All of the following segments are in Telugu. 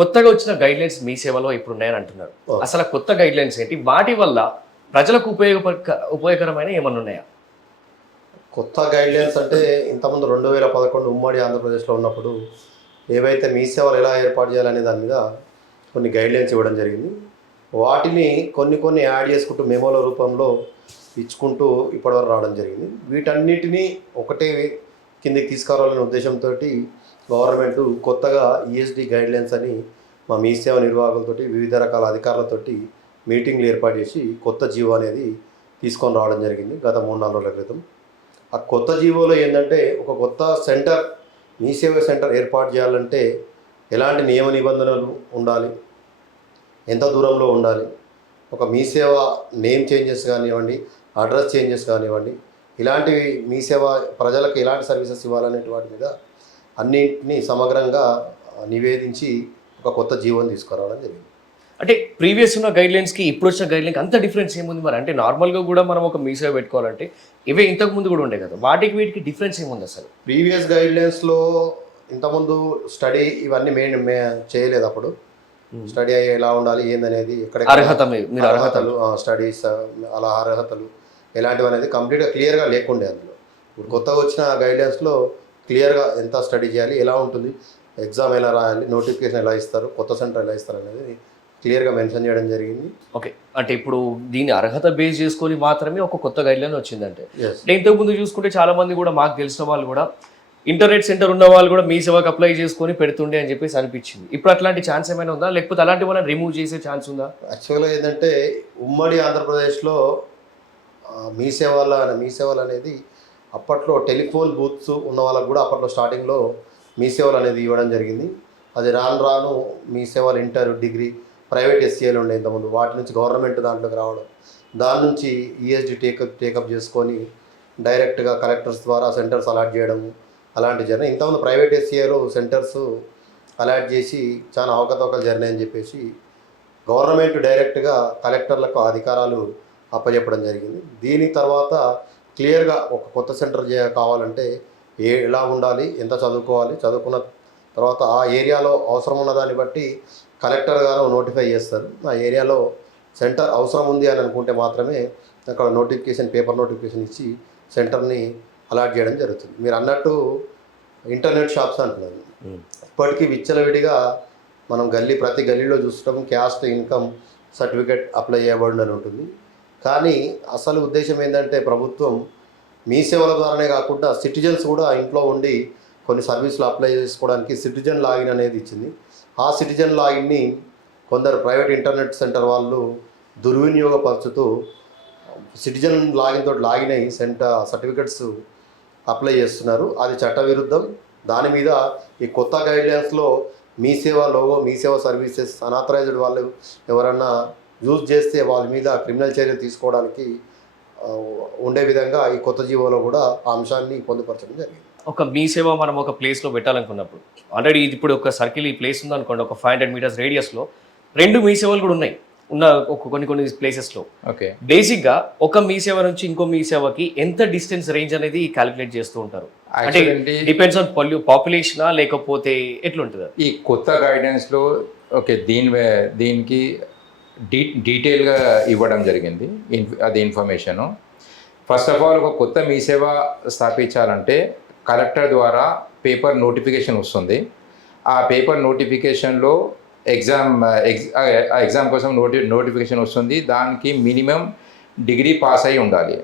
కొత్తగా వచ్చిన గైడ్ లైన్స్ మీ సేవలో ఇప్పుడు ఉన్నాయని అంటున్నారు. అసలు కొత్త గైడ్ లైన్స్ ఏంటి? వాటి వల్ల ప్రజలకు ఉపయోగ ఉపయోగకరమైన ఏమన్నా ఉన్నాయా? కొత్త గైడ్లైన్స్ అంటే ఇంతకుముందు రెండు వేల పదకొండు ఉమ్మడి ఆంధ్రప్రదేశ్లో ఉన్నప్పుడు ఏవైతే మీ సేవలు ఎలా ఏర్పాటు చేయాలనే దాని మీద కొన్ని గైడ్లైన్స్ ఇవ్వడం జరిగింది. వాటిని కొన్ని కొన్ని యాడ్ చేసుకుంటూ మెమోల రూపంలో ఇచ్చుకుంటూ ఇప్పటివరకు రావడం జరిగింది. వీటన్నిటినీ ఒకటే కిందికి తీసుకురావాలనే ఉద్దేశంతో గవర్నమెంట్ కొత్తగా ఈఎస్డి గైడ్లైన్స్ అని మా మీ సేవ నిర్వాహకులతోటి వివిధ రకాల అధికారులతోటి మీటింగ్లు ఏర్పాటు చేసి కొత్త జీవో అనేది తీసుకొని రావడం జరిగింది గత మూడు నాలుగు రోజుల క్రితం. ఆ కొత్త జీవోలో ఏంటంటే ఒక కొత్త సెంటర్ మీ సేవ సెంటర్ ఏర్పాటు చేయాలంటే ఎలాంటి నియమ నిబంధనలు ఉండాలి? ఎంత దూరంలో ఉండాలి? ఒక మీ సేవ నేమ్ చేంజెస్ కానివ్వండి అడ్రస్ చేంజెస్ కానివ్వండి ఇలాంటివి మీ సేవ ప్రజలకు ఎలాంటి సర్వీసెస్ ఇవ్వాలనేటి వాటి మీద అన్నింటినీ సమగ్రంగా నివేదించి ఒక కొత్త జీవోని తీసుకురావడం జరిగింది. అంటే ప్రీవియస్ ఉన్న గైడ్ లైన్స్కి ఇప్పుడు వచ్చిన గైడ్ లైన్కి అంత డిఫరెన్స్ ఏముంది మరి? అంటే నార్మల్గా కూడా మనం ఒక మీ సేవ పెట్టుకోవాలంటే ఇవే ఇంతకు ముందు కూడా ఉండే కదా. వాటికి వీటికి డిఫరెన్స్ ఏముంది అసలు? ప్రీవియస్ గైడ్లైన్స్లో ఇంతకుముందు స్టడీ ఇవన్నీ మెయిన్ చేయలేదు అప్పుడు. స్టడీ ఎలా ఉండాలి ఏందనేది ఎక్కడ అర్హత మీరు అర్హతలు. అర్హతలు స్టడీస్ అలా అర్హతలు ఎలాంటివి అనేది కంప్లీట్గా క్లియర్గా లేకుండే అందులో. ఇప్పుడు కొత్తగా వచ్చిన గైడ్లైన్స్లో క్లియర్గా ఎంత స్టడీ చేయాలి ఎలా ఉంటుంది ఎగ్జామ్ ఎలా రాయాలి నోటిఫికేషన్ ఎలా ఇస్తారు కొత్త సెంటర్ ఎలా ఇస్తారు అనేది క్లియర్గా మెన్షన్ చేయడం జరిగింది. ఓకే. అంటే ఇప్పుడు దీని అర్హత బేస్ చేసుకొని మాత్రమే ఒక కొత్త గైడ్ లైన్ వచ్చిందంటే అంటే ఇంతకు ముందు చూసుకుంటే చాలా మంది కూడా మాకు తెలిసిన వాళ్ళు కూడా ఇంటర్నెట్ సెంటర్ ఉన్న వాళ్ళు కూడా మీ సేవకు అప్లై చేసుకొని పెడుతుండే అని చెప్పేసి అనిపించింది. ఇప్పుడు అట్లాంటి ఛాన్స్ ఏమైనా ఉందా? లేకపోతే అలాంటి వాళ్ళని రిమూవ్ చేసే ఛాన్స్ ఉందా? యాక్చువల్గా ఏంటంటే ఉమ్మడి ఆంధ్రప్రదేశ్లో మీ సేవల మీ సేవలు అనేది అప్పట్లో టెలిఫోన్ బూత్స్ ఉన్న వాళ్ళకు కూడా అప్పట్లో స్టార్టింగ్లో మీ సేవలు అనేది ఇవ్వడం జరిగింది. అది రాను రాను మీ సేవలు ఇంటర్ డిగ్రీ ప్రైవేట్ ఎస్సీఏలు ఉండే ఇంతకుముందు. వాటి నుంచి గవర్నమెంట్ దాంట్లోకి రావడం. దాని నుంచి ఈఎస్డి టేకప్ టేకప్ చేసుకొని డైరెక్ట్గా కలెక్టర్స్ ద్వారా సెంటర్స్ అలాట్ చేయడము అలాంటి జర్నీ ఇంతకుముందు ప్రైవేట్ ఎస్సీఏలు సెంటర్స్ అలాట్ చేసి చాలా అవకతవకలు జరిగాయని చెప్పేసి గవర్నమెంట్ డైరెక్ట్గా కలెక్టర్లకు అధికారాలు అప్పచెప్పడం జరిగింది. దీని తర్వాత క్లియర్గా ఒక కొత్త సెంటర్ చే కావాలంటే ఏ ఎలా ఉండాలి ఎంత చదువుకోవాలి చదువుకున్న తర్వాత ఆ ఏరియాలో అవసరం ఉన్న దాన్ని బట్టి కలెక్టర్ గారు నోటిఫై చేస్తారు. ఆ ఏరియాలో సెంటర్ అవసరం ఉంది అని అనుకుంటే మాత్రమే అక్కడ నోటిఫికేషన్ పేపర్ నోటిఫికేషన్ ఇచ్చి సెంటర్ని అలాట్ చేయడం జరుగుతుంది. మీరు అన్నట్టు ఇంటర్నెట్ షాప్స్ అంటున్నారు. ఇప్పటికీ విచ్చలవిడిగా మనం గల్లీ ప్రతి గల్లీలో చూస్తాం క్యాస్ట్ ఇన్కమ్ సర్టిఫికేట్ అప్లై చేయబడి ఉంటుంది. కానీ అసలు ఉద్దేశం ఏంటంటే ప్రభుత్వం మీ సేవల ద్వారానే కాకుండా సిటిజన్స్ కూడా ఇంట్లో ఉండి కొన్ని సర్వీసులు అప్లై చేసుకోవడానికి సిటిజన్ లాగిన్ అనేది ఇచ్చింది. ఆ సిటిజన్ లాగిన్ని కొందరు ప్రైవేట్ ఇంటర్నెట్ సెంటర్ వాళ్ళు దుర్వినియోగపరుచుతూ సిటిజన్ లాగిన్ తోటి లాగిన్ అయ్యి సెంటర్ సర్టిఫికెట్స్ అప్లై చేస్తున్నారు. అది చట్టవిరుద్ధం. దాని మీద ఈ కొత్త గైడ్లైన్స్లో మీ సేవ లోగో మీ సేవ సర్వీసెస్ అనాథరైజ్డ్ వాళ్ళు ఎవరన్నా యూజ్ చేస్తే వాళ్ళ మీద క్రిమినల్ చర్యలు తీసుకోవడానికి ఉండే విధంగా ఈ కొత్త జీవోలో కూడా ఆ అంశాన్ని పొందుపరచడం జరిగింది. ఒక మీ సేవ మనం ఒక ప్లేస్లో పెట్టాలనుకున్నప్పుడు ఆల్రెడీ ఇది ఇప్పుడు ఒక సర్కిల్ ఈ ప్లేస్ ఉందనుకోండి ఒక ఫైవ్ హండ్రెడ్ మీటర్స్ రేడియస్లో రెండు మీ సేవలు కూడా ఉన్నాయి. ఉన్న ఒక కొన్ని కొన్ని ప్లేసెస్లో ఓకే. బేసిక్గా ఒక మీ సేవ నుంచి ఇంకో మీ సేవకి ఎంత డిస్టెన్స్ రేంజ్ అనేది క్యాలిక్యులేట్ చేస్తూ ఉంటారు? అంటే డిపెండ్స్ ఆన్ పొల్యూ పాపులేషనా లేకపోతే ఎట్లుంటుంది? ఈ కొత్త గైడెన్స్లో ఓకే దీని దీనికి డీ డీటెయిల్గా ఇవ్వడం జరిగింది. ఇన్- అది ఇన్ఫర్మేషను. ఫస్ట్ ఆఫ్ ఆల్ ఒక కొత్త మీ సేవ స్థాపించాలంటే కలెక్టర్ ద్వారా పేపర్ నోటిఫికేషన్ వస్తుంది. ఆ పేపర్ నోటిఫికేషన్లో ఎగ్జామ్ ఎగ్జ్ ఆ ఎగ్జామ్ కోసం నోటి నోటిఫికేషన్ వస్తుంది. దానికి మినిమం డిగ్రీ పాస్ అయి ఉండాలి.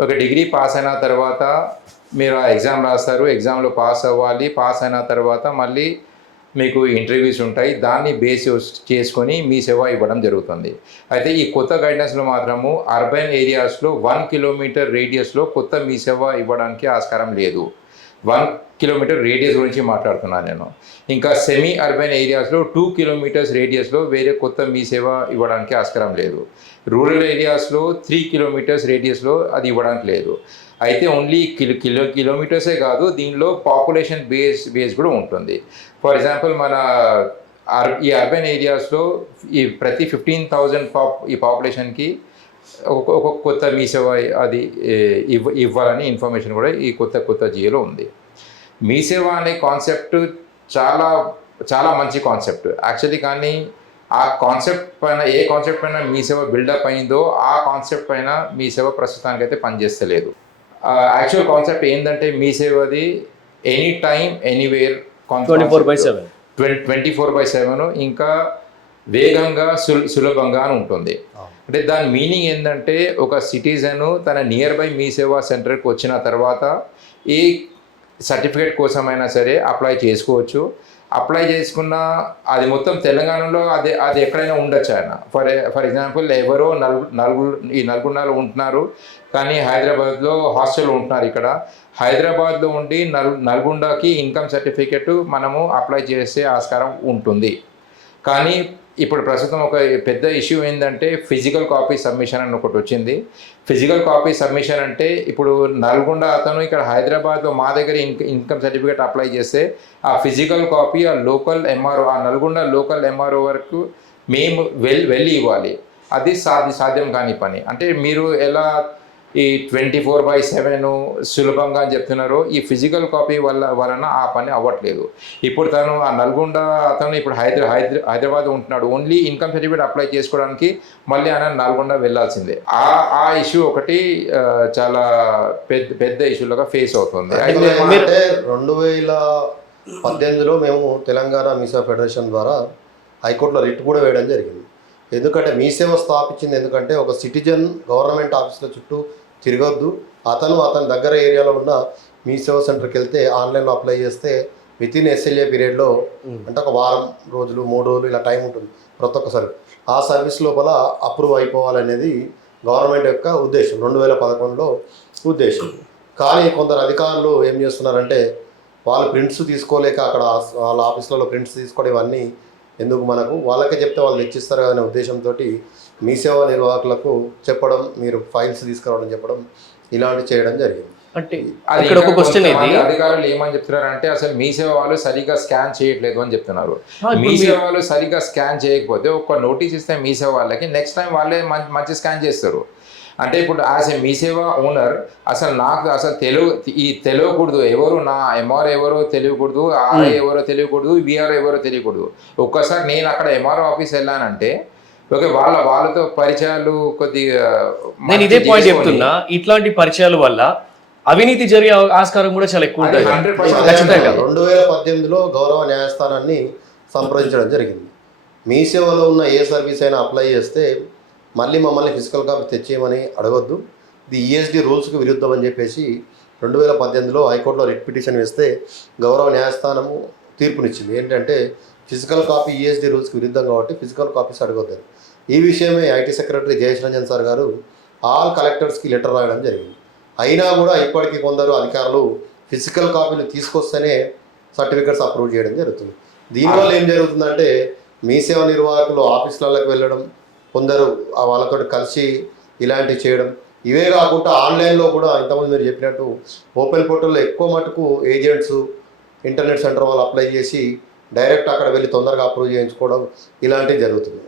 ఒక డిగ్రీ పాస్ అయిన తర్వాత మీరు ఆ ఎగ్జామ్ రాస్తారు. ఎగ్జామ్లో పాస్ అవ్వాలి. పాస్ అయిన తర్వాత మళ్ళీ మీకు ఇంటర్వ్యూస్ ఉంటాయి. దాన్ని బేస్ చేసుకొని మీ సేవ ఇవ్వడం జరుగుతుంది. అయితే ఈ కొత్త గైడెన్స్లో మాత్రము అర్బన్ ఏరియాస్లో వన్ కిలోమీటర్ రేడియస్లో కొత్త మీ సేవ ఇవ్వడానికి ఆస్కారం లేదు. వన్ కిలోమీటర్ రేడియస్ గురించి మాట్లాడుతున్నాను నేను. ఇంకా సెమీ అర్బన్ ఏరియాస్లో టూ కిలోమీటర్స్ రేడియస్లో వేరే కొత్త మీ సేవ ఇవ్వడానికి ఆస్కారం లేదు. రూరల్ ఏరియాస్లో త్రీ కిలోమీటర్స్ రేడియస్లో అది ఇవ్వడానికి లేదు. అయితే ఓన్లీ కిలో కిలో కిలోమీటర్సే కాదు దీనిలో పాపులేషన్ బేస్ బేస్ కూడా ఉంటుంది. ఫర్ ఎగ్జాంపుల్ మన అర్ ఈ అర్బన్ ఏరియాస్లో ఈ ప్రతి ఫిఫ్టీన్ థౌజండ్ పాప్ ఈ పాపులేషన్కి ఒక ఒక కొత్త మీ సేవ అది ఇవ్వ ఇవ్వాలని ఇన్ఫర్మేషన్ కూడా ఈ కొత్త కొత్త జియోలో ఉంది. మీ సేవ అనే కాన్సెప్ట్ చాలా చాలా మంచి కాన్సెప్ట్ యాక్చువల్లీ కానీ ఆ కాన్సెప్ట్ పైన ఏ కాన్సెప్ట్ పైన మీ సేవ బిల్డప్ అయిందో ఆ కాన్సెప్ట్ పైన మీ సేవ ప్రస్తుతానికి అయితే పనిచేస్తలేదు. యాక్చువల్ కాన్సెప్ట్ ఏంటంటే మీ సేవది any time anywhere twenty four by seven twenty four by seven ఇంకా వేగంగా సుల్ సులభంగా ఉంటుంది. అంటే దాని మీనింగ్ ఏంటంటే ఒక సిటిజన్ తన నియర్ బై మీ సేవా సెంటర్కి వచ్చిన తర్వాత ఈ సర్టిఫికేట్ కోసమైనా సరే అప్లై చేసుకోవచ్చు. అప్లై చేసుకున్న అది మొత్తం తెలంగాణలో అది అది ఎక్కడైనా ఉండొచ్చు ఆయన. ఫర్ ఫర్ ఎగ్జాంపుల్ ఎవరో నలుగు నలుగురు ఈ నల్గొండలో ఉంటున్నారు కానీ హైదరాబాద్లో హాస్టల్ ఉంటున్నారు ఇక్కడ. హైదరాబాద్లో ఉండి నల్ నల్గొండకి ఇన్కమ్ సర్టిఫికెట్ మనము అప్లై చేసే ఆస్కారం ఉంటుంది. కానీ ఇప్పుడు ప్రస్తుతం ఒక పెద్ద ఇష్యూ ఏంటంటే ఫిజికల్ కాపీ సబ్మిషన్ అని ఒకటి వచ్చింది. ఫిజికల్ కాపీ సబ్మిషన్ అంటే ఇప్పుడు నల్గొండ అతను ఇక్కడ హైదరాబాద్లో మా దగ్గర ఇన్కమ్ సర్టిఫికేట్ అప్లై చేస్తే ఆ ఫిజికల్ కాపీ ఆ లోకల్ ఎంఆర్ఓ ఆ నల్గొండ లోకల్ ఎంఆర్ఓ వరకు మేము వెల్ వెళ్ళి ఇవ్వాలి. అది సాధ్య సాధ్యం కాని పని. అంటే మీరు ఎలా ఈ ట్వంటీ ఫోర్ బై సెవెన్ సులభంగా అని చెప్తున్నారు. ఈ ఫిజికల్ కాపీ వల్ల వలన ఆ పని అవ్వట్లేదు. ఇప్పుడు తను ఆ నల్గొండ అతను ఇప్పుడు హైదరా హైదరా హైదరాబాద్ ఉంటున్నాడు. ఓన్లీ ఇన్కమ్ సర్టిఫికేట్ అప్లై చేసుకోవడానికి మళ్ళీ ఆయన నల్గొండ వెళ్ళాల్సిందే. ఆ ఆ ఇష్యూ ఒకటి చాలా పెద్ద పెద్ద ఇష్యూలుగా ఫేస్ అవుతుంది. అయితే అంటే రెండు వేల పద్దెనిమిదిలో మేము తెలంగాణ మీసా ఫెడరేషన్ ద్వారా హైకోర్టులో రిట్ కూడా వేయడం జరిగింది. ఎందుకంటే మీ సేవ స్థాపించింది ఎందుకంటే ఒక సిటిజన్ గవర్నమెంట్ ఆఫీసుల చుట్టూ తిరగొద్దు. అతను అతని దగ్గర ఏరియాలో ఉన్న మీ సేవ సెంటర్కి వెళ్తే ఆన్లైన్లో అప్లై చేస్తే విత్ ఇన్ ఎస్ఎల్ఏ పీరియడ్లో అంటే ఒక వారం రోజులు మూడు రోజులు ఇలా టైం ఉంటుంది ప్రతి ఒక్క సర్వీస్ ఆ సర్వీస్ లోపల అప్రూవ్ అయిపోవాలనేది గవర్నమెంట్ యొక్క ఉద్దేశం రెండు వేల పదకొండులో ఉద్దేశం. కానీ కొందరు అధికారులు ఏం చేస్తున్నారంటే వాళ్ళు ప్రింట్స్ తీసుకోలేక అక్కడ వాళ్ళ ఆఫీసులలో ప్రింట్స్ తీసుకోవడం ఇవన్నీ ఎందుకు మనకు? వాళ్ళకే చెప్తే వాళ్ళు తెచ్చిస్తారు అనే ఉద్దేశంతో మీ సేవా నిర్వాహకులకు చెప్పడం మీరు ఫైల్స్ తీసుకురావడం చెప్పడం ఇలాంటి చేయడం జరిగింది. అంటే అది ఇక్కడ ఒక ఇంకా క్వశ్చన్ ఇది కొంతమంది అధికారులు ఏమని చెప్తున్నారంటే అసలు మీ సేవ వాళ్ళు సరిగా స్కాన్ చేయట్లేదు అని చెప్తున్నారు. మీ సేవ వాళ్ళు సరిగా స్కాన్ చేయకపోతే ఒక నోటీస్ ఇస్తే మీ సేవ వాళ్ళకి నెక్స్ట్ టైం వాళ్ళే మంచి స్కాన్ చేస్తారు. అంటే ఇప్పుడు యాజ్ ఏ మీ సేవ ఓనర్ అసలు నాకు అసలు తెలుగు ఈ తెలియకూడదు ఎవరు నా ఎంఆర్ ఎవరో తెలియకూడదు ఆర్ఐ ఎవరో తెలియకూడదు విఆర్ ఎవరో తెలియకూడదు. ఒక్కసారి నేను అక్కడ ఎంఆర్ఓ ఆఫీస్ వెళ్ళానంటే ఓకే వాళ్ళ వాళ్ళతో పరిచయాలు కొద్దిగా నేను ఇదే పాయింట్ చెప్తున్నా. ఇట్లాంటి పరిచయాల వల్ల అవినీతి జరిగే ఆస్కారం కూడా చాలా ఎక్కువ ఉంటుంది. 100% ఖచ్చితంగా. రెండు వేల పద్దెనిమిదిలో గౌరవ న్యాయస్థానాన్ని సంప్రదించడం జరిగింది. మీ సేవలో ఉన్న ఏ సర్వీస్ అయినా అప్లై చేస్తే మళ్ళీ మమ్మల్ని ఫిజికల్ కాపీ తెచ్చేయమని అడగొద్దు. ఇది E ఈఎస్డి రూల్స్కి విరుద్ధం అని చెప్పేసి రెండు వేల పద్దెనిమిదిలో హైకోర్టులో రిట్ పిటిషన్ వేస్తే గౌరవ న్యాయస్థానము తీర్పునిచ్చింది. ఏంటంటే ఫిజికల్ కాపీ ఈఎస్డి రూల్స్కి విరుద్ధం కాబట్టి ఫిజికల్ కాపీస్ అడగొద్దని. ఈ విషయమే IT secretary Jayesh Ranjan sir గారు ఆల్ కలెక్టర్స్కి లెటర్ రాయడం జరిగింది. అయినా కూడా ఇప్పటికీ కొందరు అధికారులు ఫిజికల్ కాపీలు తీసుకొస్తేనే సర్టిఫికెట్స్ అప్రూవ్ చేయడం జరుగుతుంది. దీనివల్ల ఏం జరుగుతుందంటే మీ సేవ నిర్వాహకులు ఆఫీసులకు వెళ్ళడం కొందరు వాళ్ళతో కలిసి ఇలాంటివి చేయడం ఇవే కాకుండా ఆన్లైన్లో కూడా ఇంతకుముందు మీరు చెప్పినట్టు ఓపెన్ పోర్టల్లో ఎక్కువ మటుకు ఏజెంట్స్ ఇంటర్నెట్ సెంటర్ వాళ్ళు అప్లై చేసి డైరెక్ట్ అక్కడ వెళ్ళి తొందరగా అప్రూవ్ చేయించుకోవడం ఇలాంటివి జరుగుతుంది.